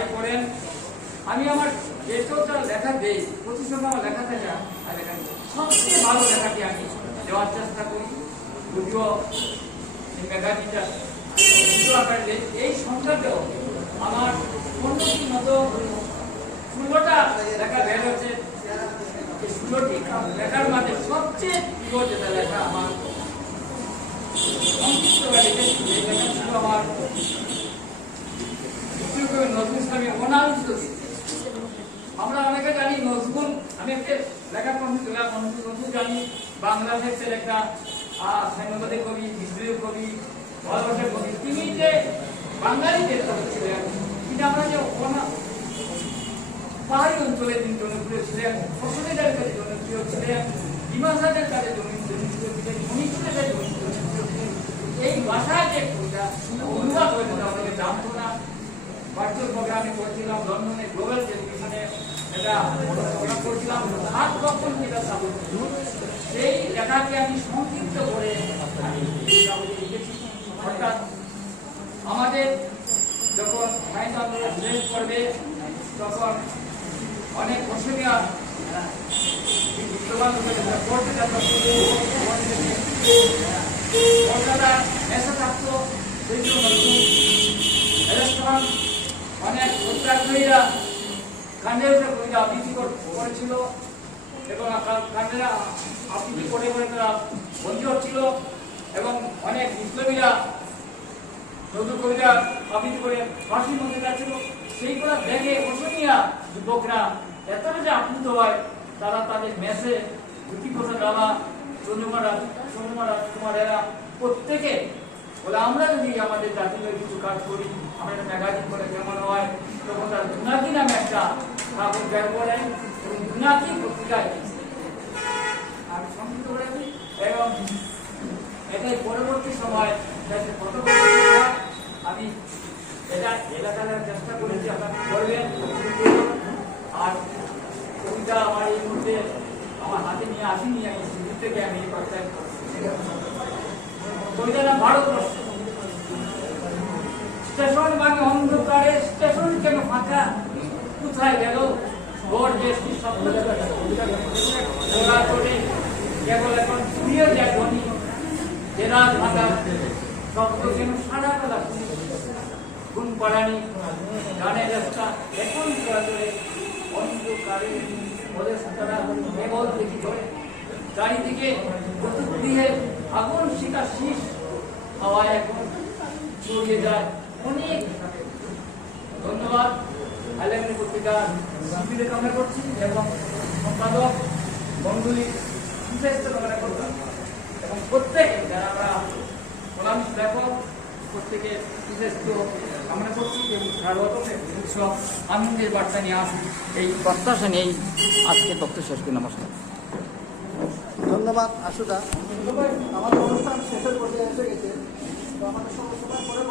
তাই করেন। আমি আমার যেটা লেখা দেই প্রতি সময় আমার লেখা থাকে আর সবচেয়ে ভালো লেখাটি আমি দেওয়ার চেষ্টা করি। যদিও ম্যাগাজিনটা আকারে, এই সংখ্যাতেও আমার অন্যটির মতো ষোলোটা লেখা বের হচ্ছে। ষোলোটি লেখার মাঝে সবচেয়ে প্রিয় যেটা লেখা আমার সংক্ষিপ্ত লেখা ছিল আমার বিশ্বকবি নজরুল আমরা অনেকে জানি নজরুল, আমি একটা লেখা জানি বাংলা সাহিত্যের একটা কবি বিদ্রোহী কবি ভালোবাসার কবি। তিনি যে বাঙালিদের কবি ছিলেন, তিনি আমরা যে পাহাড়ি অঞ্চলে তিনি জনপ্রিয় ছিলেন কাছে জনপ্রিয় ছিলেন ডিমাসাদের কাছে জনপ্রিয় ছিলেন মণিপুরের কাছে জনপ্রিয় ছিলেন এই ভাষায় যে কবিতা অনুবাদ হয়েছে আমাদের জানতো না ভার্চুয়াল প্রোগ্রামে করছিলাম লন্ডনে গ্লোবাল টেলিভিশনে এটা প্রোগ্রাম করছিলাম সাত সেই লেখাকে আমি সংক্ষিপ্ত করে আমাদের যখন সাহিত্য আন্দোলন শেষ করবে তখন অনেক অসুবিধা বিদ্যমান পড়তে কলকাতা এসে থাকতো সেই জন্য রেস্টুরেন্ট অনেক সত্যাগ্রহীরা কান্ডের উপরে কবিতা আবৃত্তি কর- করেছিল এবং কান্ডেরা আবৃত্তি করে করে তারা বন্দী হচ্ছিল এবং অনেক বিপ্লবীরা নতুন কবিতা আবৃত্তি করে ফাঁসির মধ্যে যাচ্ছিল। সেইগুলো দেখে অসমিয়া যুবকরা এতটা যে আপ্লুত হয়, তারা তাদের মেসে জ্যোতিপ্রসাদ রাভা, চন্দ্রকুমার রাজ চন্দ্রকুমার রাজকুমার এরা প্রত্যেকে বলে, আমরা যদি আমাদের জাতীয় কিছু কাজ করি, আমরা একটা ম্যাগাজিন করে কেমন হয়, তখন তার দুনাকি নামে একটা আমি সংযুক্ত করেছি এবং এটাই পরবর্তী সময় কত আমি এটা এলাকার চেষ্টা করেছি, আপনারা করবেন আর কবিতা আমার এই মুহূর্তে আমার হাতে নিয়ে আসিনি, আমি থেকে আমি এই কথাটা কবিতাটা ভারতবর্ষ। স্টেশন ভাঙে অন্ধকারে, স্টেশন কেন ফাঁকা? কোথায় গেল কেবল এখন প্রিয় যায় ধ্বনি জেলার শব্দ কেন সারা বেলা ঘুম পাড়ানি গানের এখন দেখি ধরে চারিদিকে চতুর্দিকে আগুন শিকা শীষ হাওয়ায় এখন ছড়িয়ে যায়। অনেক ধন্যবাদ। আলেমনি পত্রিকা শিবিরে কামনা করছি এবং সম্পাদক বন্ধুলি সুস্বাস্থ্য কামনা করতাম এবং প্রত্যেক যারা আমরা কলামিস্ট লেখক প্রত্যেকে সুস্বাস্থ্য কামনা করছি এবং স্বাগত উৎসব আনন্দের বার্তা নিয়ে আসুন এই প্রত্যাশা নিয়ে আজকে বক্তব্য শেষ করি নমস্কার। ধন্যবাদ আশুদা। আমাদের অনুষ্ঠান শেষের পর্যায়ে এসে গেছে। তো আমাদের সময় সময় পরে